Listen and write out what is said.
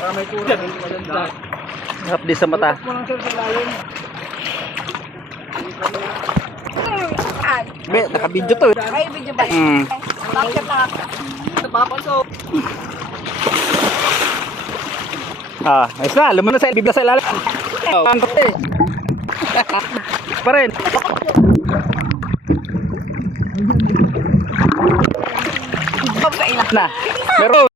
Para may tura. Hapdi sa mata. Mo lang sir sa lalim. Be, naka-video to. Ay, video ba? Bakit lang ako? Napapaso. Ayos na. Alam mo na sa bibla sa ilalim. Ang kape. Pa rin. Sa ilang. Na. Meron.